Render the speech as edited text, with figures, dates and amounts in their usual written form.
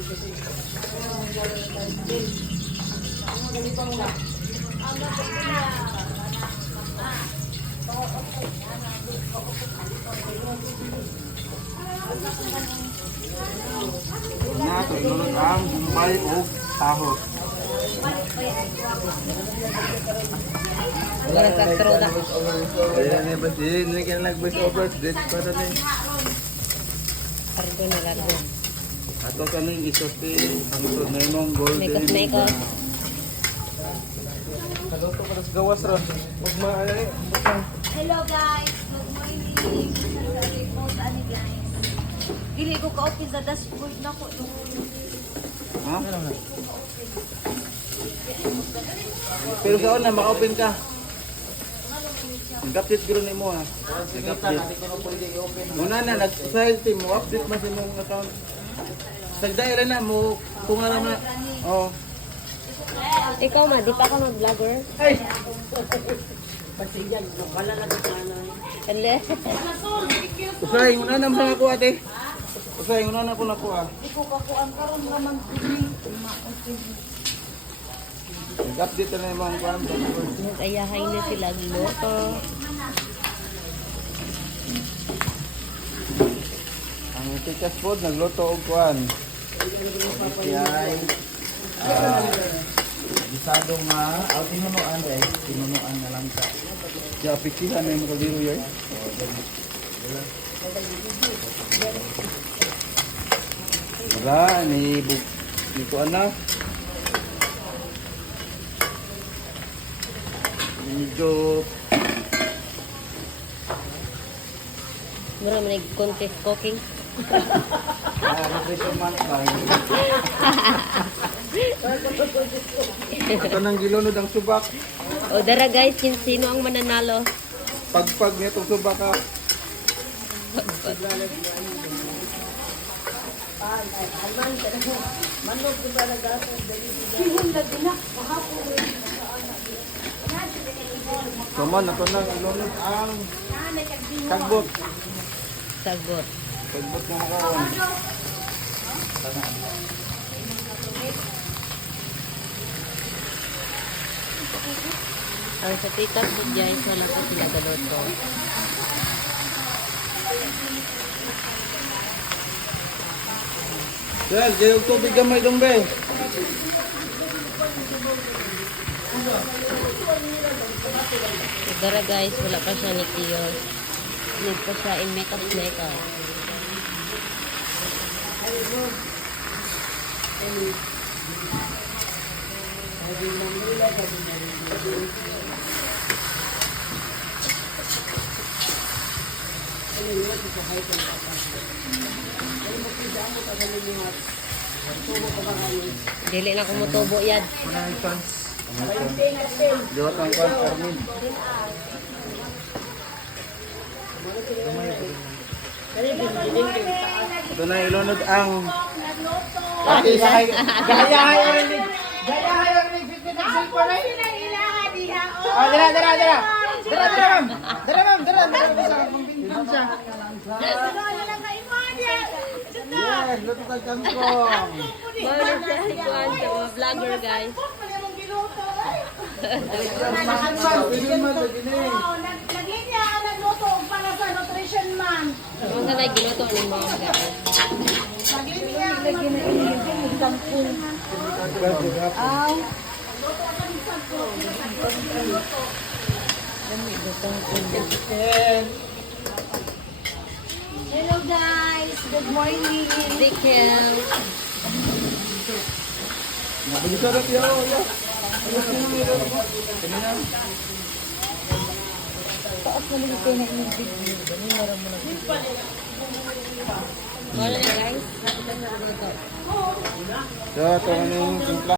Na, tulunod ang bumbay o tahos. Wala nagkastro na. Ayan eh, basta hindi ka nag-voice over. Dito pa rin eh. Argo na largo. Ato kami isote ang tunay mong golden. May kosmekos. Naluto ka sa gawas ron. Huwag maala eh. Hello guys, good morning. Sorry po sa ani guys. Dili ko ka-open sa dashboard na ko. Ha? Pero saan na, maka-open ka. Nag-update ko rin mo ha. Nag-update. Muna na, nag-side team mo, update mo sa mong account. Sagdaya rin na mo, kung alam na. Oo. Ikaw ma, di pa ka mag-vlogger? Ay! Ele. Usay, muna na mga ako ate. Usay, muna na po na po ah. Iko ka ko ang karon naman kini. Nag-update na yung mga kwan. Nag-ayahay na sila giloto. Ang tikas food, nagluto og kwan. Yay. Bisado nga, tinunuan guys. Tinunuan na lang ka. Ya, pikihan na yung makaliru yun. Wala, ni kuan na. Medyo Mura man nag-contest cooking. nutrition month lang. Ito nang gilunod ang subak. O dara guys, sino ang mananalo? Pagpag niya itong subak ha. Saman, ito nang gilunod ang tagbot. Sagot. Tagbot nga nakaroon. Ang sa tikas po guys, wala pa sila galoto. Well, yung tubig gamay dong be. So, dara guys, wala pa siya ni Kiyos. Need pa siya in makeup. Dili na kumutubo yan. Diyot ang kwan, Carmen. Ito na ilunod ang Ate, gayahay ang rinig. Gayahay ang rinig. 50 na silpa na. Ah, dira. Dira, ma'am. Dira. Pambintan siya. Yes, luto ka kangkong. Bawal na siya ikuan sa mga vlogger guys. Naglinya ang nagluto para sa nutrition man. Kung sa giluto ni mga guys. Naglinya ang nagluto ng sampung. Aw. Hello guys, good morning. Dikel. Nabisarap yun. Wala na guys. So, ito yung simpla.